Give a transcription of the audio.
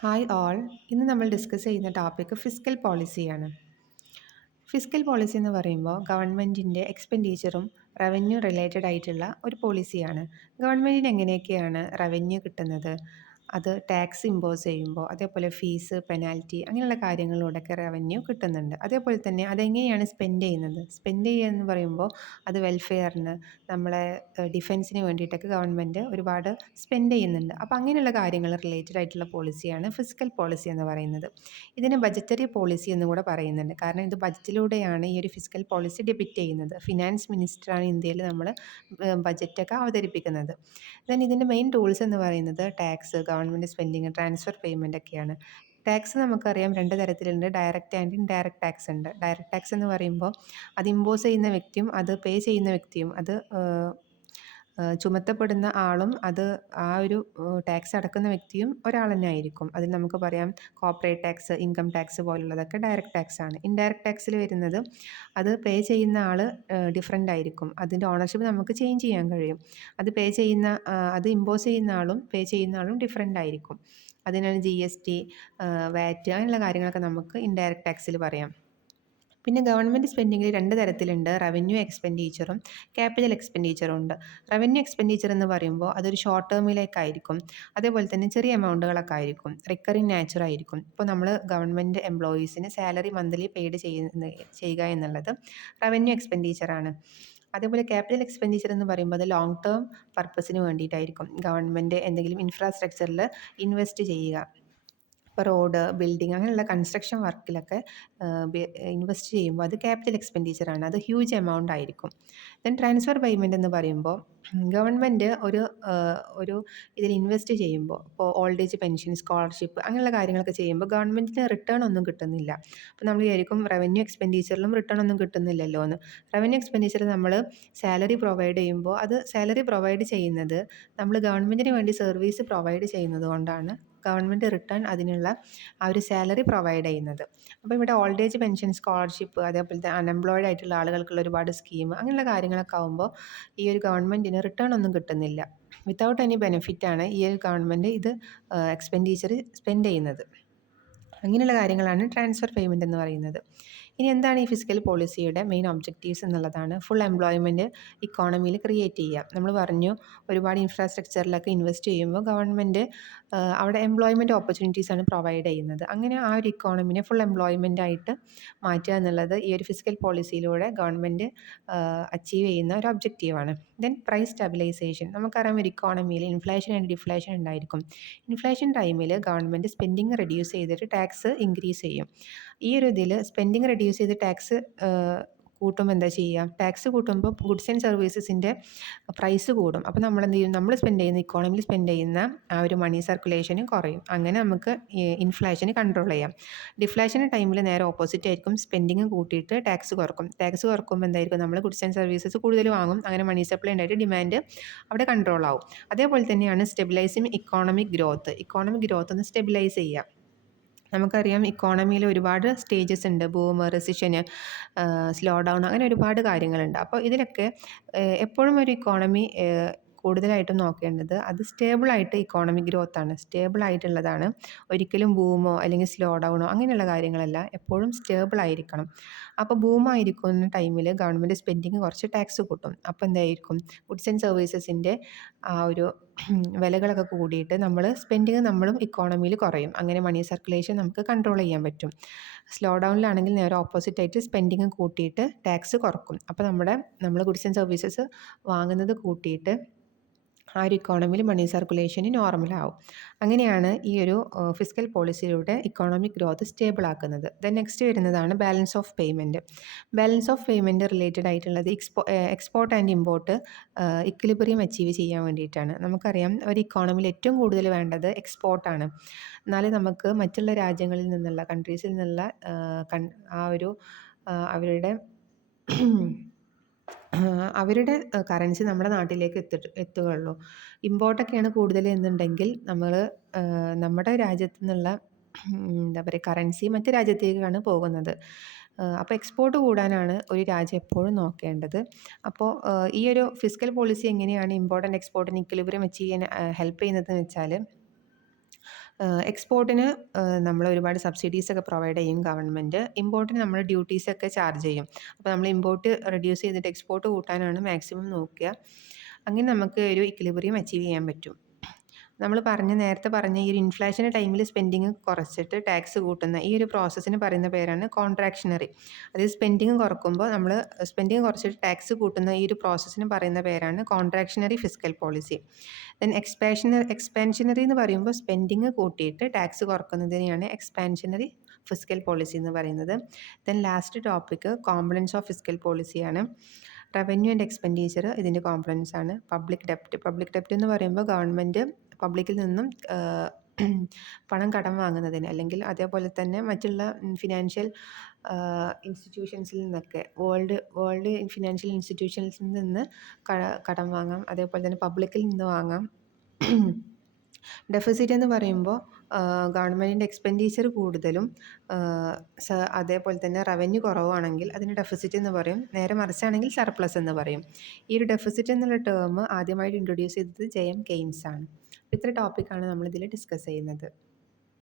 Hi all. ഇന്ന് നമ്മൾ discuss ചെയ്യുന്ന ടോപ്പിക് ഫിസ്ക്കൽ പോളിസിയാണ്. ഫിസ്ക്കൽ പോളിസി എന്ന് പറയുമ്പോൾ ഗവൺമെൻറ്റിൻ്റെ എക്സ്പെൻഡിച്ചറും റവന്യൂ റിലേറ്റഡ് ആയിട്ടുള്ള ഒരു പോളിസിയാണ്. ഗവൺമെൻറ്റിന് എങ്ങനെയൊക്കെയാണ് റവന്യൂ കിട്ടുന്നത്, അത് ടാക്സ് ഇമ്പോസ് ചെയ്യുമ്പോൾ, അതേപോലെ ഫീസ്, പെനാൽറ്റി അങ്ങനെയുള്ള കാര്യങ്ങളിലൂടെയൊക്കെ റവന്യൂ കിട്ടുന്നുണ്ട്. അതേപോലെ തന്നെ അതെങ്ങനെയാണ് സ്പെൻഡ് ചെയ്യുന്നത്. സ്പെൻഡ് ചെയ്യുക എന്ന് പറയുമ്പോൾ അത് വെൽഫെയറിന്, നമ്മളെ ഡിഫെൻസിന് വേണ്ടിയിട്ടൊക്കെ ഗവൺമെൻറ് ഒരുപാട് സ്പെൻഡ് ചെയ്യുന്നുണ്ട്. അപ്പോൾ അങ്ങനെയുള്ള കാര്യങ്ങൾ റിലേറ്റഡ് ആയിട്ടുള്ള പോളിസിയാണ് ഫിസ്ക്കൽ പോളിസി എന്ന് പറയുന്നത്. ഇതിന് ബജറ്ററി പോളിസി എന്നും കൂടെ പറയുന്നുണ്ട്. കാരണം ഇത് ബജറ്റിലൂടെയാണ് ഈ ഒരു ഫിസ്ക്കൽ പോളിസി ഡെബിറ്റ് ചെയ്യുന്നത്. ഫിനാൻസ് മിനിസ്റ്ററാണ് ഇന്ത്യയിൽ നമ്മൾ ബജറ്റൊക്കെ അവതരിപ്പിക്കുന്നത്. ദെൻ ഇതിൻ്റെ മെയിൻ ടൂൾസ് എന്ന് പറയുന്നത് tax, government spending, transfer payment ഒക്കെയാണ്. ടാക്സ് നമുക്കറിയാം രണ്ട് തരത്തിലുണ്ട്. ഡയറക്റ്റ് ആൻഡ് ഇൻഡയറക്റ്റ് ടാക്സ് ഉണ്ട്. ഡയറക്റ്റ് ടാക്സ് എന്ന് പറയുമ്പോൾ അത് ഇമ്പോസ് ചെയ്യുന്ന വ്യക്തിയും അത് പേ ചെയ്യുന്ന വ്യക്തിയും അത് ചുമത്തപ്പെടുന്ന ആളും അത് ആ ഒരു ടാക്സ് അടക്കുന്ന വ്യക്തിയും ഒരാൾ തന്നെ ആയിരിക്കും. അതിൽ നമുക്ക് പറയാം കോർപ്പറേറ്റ് ടാക്സ്, ഇൻകം ടാക്സ് പോലുള്ളതൊക്കെ ഡയറക്റ്റ് ടാക്സ് ആണ്. ഇൻഡയറക്റ്റ് ടാക്സിൽ വരുന്നത് അത് പേ ചെയ്യുന്ന ആൾ ഡിഫറെൻ്റ് ആയിരിക്കും. അതിൻ്റെ ഓണർഷിപ്പ് നമുക്ക് ചേഞ്ച് ചെയ്യാൻ കഴിയും. അത് പേ ചെയ്യുന്ന അത് ഇമ്പോസ് ചെയ്യുന്ന ആളും പേ ചെയ്യുന്ന ആളും ഡിഫറെൻ്റ് ആയിരിക്കും. അതിനാണ് GST, വാറ്റ് അങ്ങനെയുള്ള കാര്യങ്ങളൊക്കെ നമുക്ക് ഇൻഡയറക്റ്റ് ടാക്സിൽ പറയാം. പിന്നെ ഗവൺമെൻറ് സ്പെൻഡിങ്ങിൽ രണ്ട് തരത്തിലുണ്ട്. റവന്യൂ എക്സ്പെൻഡിച്ചറും ക്യാപിറ്റൽ എക്സ്പെൻഡിച്ചറും ഉണ്ട്. റവന്യൂ എക്സ്പെൻഡിച്ചർ എന്ന് പറയുമ്പോൾ അതൊരു ഷോർട്ട് ടേമിലേക്കായിരിക്കും. അതേപോലെ തന്നെ ചെറിയ എമൗണ്ടുകളൊക്കെ ആയിരിക്കും. റിക്കറിങ് നാച്ചർ ആയിരിക്കും. ഇപ്പോൾ നമ്മൾ ഗവൺമെൻറ് എംപ്ലോയീസിന് സാലറി മന്ത്ലി പെയ്ഡ് ചെയ്യുക എന്നുള്ളത് റവന്യൂ എക്സ്പെൻഡിച്ചറാണ്. അതേപോലെ ക്യാപിറ്റൽ എക്സ്പെൻഡിച്ചർ എന്ന് പറയുമ്പോൾ അത് ലോങ് ടേം പർപ്പസിന് വേണ്ടിയിട്ടായിരിക്കും. ഗവൺമെൻറ് എന്തെങ്കിലും ഇൻഫ്രാസ്ട്രക്ചറിൽ ഇൻവെസ്റ്റ് ചെയ്യുക. ഇപ്പോൾ റോഡ്, ബിൽഡിംഗ് അങ്ങനെയുള്ള കൺസ്ട്രക്ഷൻ വർക്കിലൊക്കെ ഇൻവെസ്റ്റ് ചെയ്യുമ്പോൾ അത് ക്യാപിറ്റൽ എക്സ്പെൻഡിച്ചറാണ്. അത് ഹ്യൂജ് എമൗണ്ട് ആയിരിക്കും. ദെൻ ട്രാൻസ്ഫർ പേയ്മെൻറ്റ് എന്ന് പറയുമ്പോൾ ഗവൺമെൻറ് ഒരു ഇതിൽ ഇൻവെസ്റ്റ് ചെയ്യുമ്പോൾ, ഇപ്പോൾ ഓൾഡ് ഏജ് പെൻഷൻ, സ്കോളർഷിപ്പ് അങ്ങനെയുള്ള കാര്യങ്ങളൊക്കെ ചെയ്യുമ്പോൾ ഗവൺമെൻറ്റിന് റിട്ടേൺ ഒന്നും കിട്ടുന്നില്ല. അപ്പോൾ നമ്മൾ വിചാരിക്കും റവന്യൂ എക്സ്പെൻഡിച്ചറിലും റിട്ടേൺ ഒന്നും കിട്ടുന്നില്ലല്ലോ എന്ന്. റവന്യൂ എക്സ്പെൻഡിച്ചർ നമ്മൾ സാലറി പ്രൊവൈഡ് ചെയ്യുമ്പോൾ അത് സാലറി പ്രൊവൈഡ് ചെയ്യുന്നത് നമ്മൾ ഗവൺമെൻറ്റിന് വേണ്ടി സർവീസ് പ്രൊവൈഡ് ചെയ്യുന്നത് കൊണ്ടാണ് ഗവൺമെൻറ് റിട്ടേൺ അതിനുള്ള ആ ഒരു സാലറി പ്രൊവൈഡ് ചെയ്യുന്നത്. അപ്പോൾ ഇവിടെ ഓൾഡ് ഏജ് പെൻഷൻ, സ്കോളർഷിപ്പ്, അതേപോലത്തെ അൺഎംപ്ലോയിഡ് ആയിട്ടുള്ള ആളുകൾക്കുള്ള ഒരുപാട് സ്കീം അങ്ങനെയുള്ള കാര്യങ്ങളൊക്കെ ആകുമ്പോൾ ഈ ഒരു ഗവൺമെൻറ്റിന് റിട്ടേൺ ഒന്നും കിട്ടുന്നില്ല. വിത്തൗട്ട് എനി ബെനിഫിറ്റാണ് ഈ ഒരു ഗവൺമെൻറ് ഇത് എക്സ്പെൻഡിച്ചർ സ്പെൻഡ് ചെയ്യുന്നത്. അങ്ങനെയുള്ള കാര്യങ്ങളാണ് ട്രാൻസ്ഫർ പേയ്മെൻറ്റ് എന്ന് പറയുന്നത്. ഇനി എന്താണ് ഈ ഫിസ്ക്കൽ പോളിസിയുടെ മെയിൻ ഒബ്ജക്റ്റീവ്സ് എന്നുള്ളതാണ്. ഫുൾ എംപ്ലോയ്മെൻറ്റ് ഇക്കോണമിയിൽ ക്രിയേറ്റ് ചെയ്യുക. നമ്മൾ പറഞ്ഞു ഒരുപാട് ഇൻഫ്രാസ്ട്രക്ചറിലൊക്കെ ഇൻവെസ്റ്റ് ചെയ്യുമ്പോൾ ഗവൺമെൻറ് അവിടെ എംപ്ലോയ്മെൻറ്റ് ഓപ്പർച്യൂണിറ്റീസാണ് പ്രൊവൈഡ് ചെയ്യുന്നത്. അങ്ങനെ ആ ഒരു ഇക്കോണമിനെ ഫുൾ എംപ്ലോയ്മെൻ്റ് ആയിട്ട് മാറ്റുക എന്നുള്ളത് ഈ ഒരു ഫിസ്ക്കൽ പോളിസിയിലൂടെ ഗവൺമെൻറ് അച്ചീവ് ചെയ്യുന്ന ഒരു ഒബ്ജക്റ്റീവാണ്. Then price stabilization. നമുക്കറിയാം ഒരു ഇക്കോണമിയിൽ ഇൻഫ്ലേഷൻ ആൻഡ് ഡിഫ്ലേഷൻ ഉണ്ടായിരിക്കും. ഇൻഫ്ലേഷൻ ടൈമിൽ ഗവൺമെൻറ് സ്പെൻഡിങ് റെഡ്യൂസ് ചെയ്തിട്ട് ടാക്സ് ഇൻക്രീസ് ചെയ്യും. ഈ ഒരു ഇതിൽ സ്പെൻഡിങ് റെഡ്യൂസ് ചെയ്ത് ടാക്സ് കൂട്ടുമ്പോൾ എന്താ ചെയ്യുക, ടാക്സ് കൂട്ടുമ്പോൾ ഗുഡ്സ് ആൻഡ് സർവീസസിൻ്റെ പ്രൈസ് കൂടും. അപ്പോൾ നമ്മൾ എന്ത് ചെയ്യും, നമ്മൾ സ്പെൻഡ് ചെയ്യുന്ന ഇക്കോണമിയിൽ സ്പെൻഡ് ചെയ്യുന്ന ആ ഒരു മണി സർക്കുലേഷനും കുറയും. അങ്ങനെ നമുക്ക് ഇൻഫ്ലേഷന് കൺട്രോൾ ചെയ്യാം. ഡിഫ്ലേഷൻ ടൈമിൽ നേരെ ഓപ്പോസിറ്റ് ആയിരിക്കും. സ്പെൻഡിങ് കൂട്ടിയിട്ട് ടാക്സ് കുറക്കും. ടാക്സ് കുറക്കുമ്പോൾ എന്തായിരിക്കും, നമ്മൾ ഗുഡ്സ് ആൻഡ് സർവീസസ് കൂടുതൽ വാങ്ങും. അങ്ങനെ മണി സപ്ലൈ ഉണ്ടായിട്ട് ഡിമാൻഡ് അവിടെ കൺട്രോൾ ആവും. അതേപോലെ തന്നെയാണ് stabilising economic growth. Economic growth ഒന്ന് സ്റ്റെബിലൈസ് ചെയ്യുക. നമുക്കറിയാം ഇക്കോണമിയിൽ ഒരുപാട് സ്റ്റേജസ് ഉണ്ട്. ബൂം, റെസിഷന്, സ്ലോ ഡൗൺ അങ്ങനെ ഒരുപാട് കാര്യങ്ങളുണ്ട്. അപ്പോൾ ഇതിലൊക്കെ എപ്പോഴും ഒരു ഇക്കോണമി കൂടുതലായിട്ടും നോക്കേണ്ടത് അത് സ്റ്റേബിളായിട്ട് ഇക്കോണമിക് ഗ്രോത്താണ്. സ്റ്റേബിളായിട്ടുള്ളതാണ്. ഒരിക്കലും ബൂമോ അല്ലെങ്കിൽ സ്ലോ ഡൗണോ അങ്ങനെയുള്ള കാര്യങ്ങളല്ല, എപ്പോഴും സ്റ്റേബിളായിരിക്കണം. അപ്പോൾ ബൂമായിരിക്കുന്ന ടൈമിൽ ഗവൺമെൻറ് സ്പെൻഡിങ് കുറച്ച് ടാക്സ് കൂട്ടും. അപ്പോൾ എന്തായിരിക്കും, ഗുഡ്സ് ആൻഡ് സർവീസസിൻ്റെ ആ ഒരു വിലകളൊക്കെ കൂടിയിട്ട് സ്പെൻഡിങ് നമ്മളും ഇക്കോണമിയിൽ കുറയും. അങ്ങനെ മണി സർക്കുലേഷൻ നമുക്ക് കൺട്രോൾ ചെയ്യാൻ പറ്റും. സ്ലോ ഡൗണിലാണെങ്കിൽ നേരെ ഓപ്പോസിറ്റ് ആയിട്ട് സ്പെൻഡിങ് കൂട്ടിയിട്ട് ടാക്സ് കുറക്കും. അപ്പോൾ നമ്മൾ ഗുഡ്സ് ആൻഡ് സർവീസസ് വാങ്ങുന്നത് കൂട്ടിയിട്ട് ആ ഒരു ഇക്കോണമിയിൽ മണി സർക്കുലേഷന് നോർമലാവും. അങ്ങനെയാണ് ഈ ഒരു ഫിസ്ക്കൽ പോളിസിയിലൂടെ ഇക്കോണമിക് ഗ്രോത്ത് സ്റ്റേബിൾ ആക്കുന്നത്. ദെൻ നെക്സ്റ്റ് വരുന്നതാണ് balance of payment. Balance of payment related ആയിട്ടുള്ളത് export and import equilibrium achieve ചെയ്യാൻ വേണ്ടിയിട്ടാണ്. നമുക്കറിയാം ഒരു ഇക്കോണമിയിൽ ഏറ്റവും കൂടുതൽ വേണ്ടത് എക്സ്പോർട്ടാണ്. എന്നാലേ നമുക്ക് മറ്റുള്ള രാജ്യങ്ങളിൽ നിന്നുള്ള, കൺട്രീസിൽ നിന്നുള്ള ആ ഒരു അവരുടെ അവരുടെ കറൻസി നമ്മുടെ നാട്ടിലേക്ക് എത്തുകയുള്ളൂ. ഇമ്പോർട്ടൊക്കെയാണ് കൂടുതൽ എന്നുണ്ടെങ്കിൽ നമ്മുടെ രാജ്യത്തു നിന്നുള്ള എന്താ പറയുക കറൻസി മറ്റു രാജ്യത്തേക്കാണ് പോകുന്നത്. അപ്പോൾ എക്സ്പോർട്ട് കൂടാനാണ് ഒരു രാജ്യം എപ്പോഴും നോക്കേണ്ടത്. അപ്പോൾ ഈ ഒരു ഫിസ്ക്കൽ പോളിസി എങ്ങനെയാണ് ഇമ്പോർട്ട് ആൻഡ് എക്സ്പോർട്ടിന് ഇക്വിലിബ്രിയം അച്ചീവ് ചെയ്യാൻ ഹെൽപ്പ് ചെയ്യുന്നതെന്ന് വെച്ചാൽ എക്സ്പോർട്ടിന് നമ്മൾ ഒരുപാട് സബ്സിഡീസൊക്കെ പ്രൊവൈഡ് ചെയ്യും ഗവൺമെൻറ്. ഇമ്പോർട്ടിന് നമ്മൾ ഡ്യൂട്ടീസൊക്കെ ചാർജ് ചെയ്യും. അപ്പോൾ നമ്മൾ ഇമ്പോർട്ട് റെഡ്യൂസ് ചെയ്തിട്ട് എക്സ്പോർട്ട് കൂട്ടാനാണ് മാക്സിമം നോക്കുക. അങ്ങനെ നമുക്ക് ഒരു ഇക്വിലിബ്രിയം അച്ചീവ് ചെയ്യാൻ പറ്റും. നമ്മൾ നേരത്തെ പറഞ്ഞ ഈ ഒരു ഇൻഫ്ലേഷൻ ടൈമിൽ സ്പെൻഡിങ് കുറച്ചിട്ട് ടാക്സ് കൂട്ടുന്ന ഈ ഒരു പ്രോസസ്സിന് പറയുന്ന പേരാണ് കോൺട്രാക്ഷണറി. അതായത് സ്പെൻഡിങ് കുറക്കുമ്പോൾ നമ്മൾ സ്പെൻഡിങ് കുറച്ചിട്ട് ടാക്സ് കൂട്ടുന്ന ഈ ഒരു പ്രോസസ്സിന് പറയുന്ന പേരാണ് contractionary fiscal policy. Then expansionary എന്ന് പറയുമ്പോൾ സ്പെൻഡിങ് കൂട്ടിയിട്ട് ടാക്സ് കുറക്കുന്നതിനെയാണ് എക്സ്പാൻഷനറി ഫിസ്ക്കൽ പോളിസി എന്ന് പറയുന്നത്. Then last topic components of fiscal പോളിസിയാണ്. റവന്യൂ ആൻഡ് എക്സ്പെൻഡിച്ചർ ഇതിൻ്റെ കോമ്പണൻസ് ആണ്. പബ്ലിക് ഡെപ്റ്റ് എന്ന് പറയുമ്പോൾ ഗവൺമെൻറ് പബ്ലിക്കിൽ നിന്നും പണം കടം വാങ്ങുന്നതിന്, അല്ലെങ്കിൽ അതേപോലെ തന്നെ മറ്റുള്ള ഫിനാൻഷ്യൽ ഇൻസ്റ്റിറ്റ്യൂഷൻസിൽ നിന്നൊക്കെ വേൾഡ് ഫിനാൻഷ്യൽ ഇൻസ്റ്റിറ്റ്യൂഷൻസിൽ നിന്ന് കടം വാങ്ങാം. അതേപോലെ തന്നെ പബ്ലിക്കിൽ നിന്ന് വാങ്ങാം. ഡെഫിസിറ്റ് എന്ന് പറയുമ്പോൾ ഗവൺമെൻറ്റിൻ്റെ എക്സ്പെൻഡിച്ചർ കൂടുതലും അതേപോലെ തന്നെ റവന്യൂ കുറവാണെങ്കിൽ അതിന് ഡെഫിസിറ്റ് എന്ന് പറയും. നേരെ മറിച്ചാണെങ്കിൽ സർപ്ലസ് എന്ന് പറയും. ഈ ഒരു ഡെഫിസിറ്റ് എന്നുള്ള ടേം ആദ്യമായിട്ട് ഇൻട്രൊഡ്യൂസ് ചെയ്തത് ജെ എം കെയ്ൻസ് ആണ്. ഇത്ര ടോപ്പിക്കാണ് നമ്മളിതിൽ ഡിസ്കസ് ചെയ്യുന്നത്.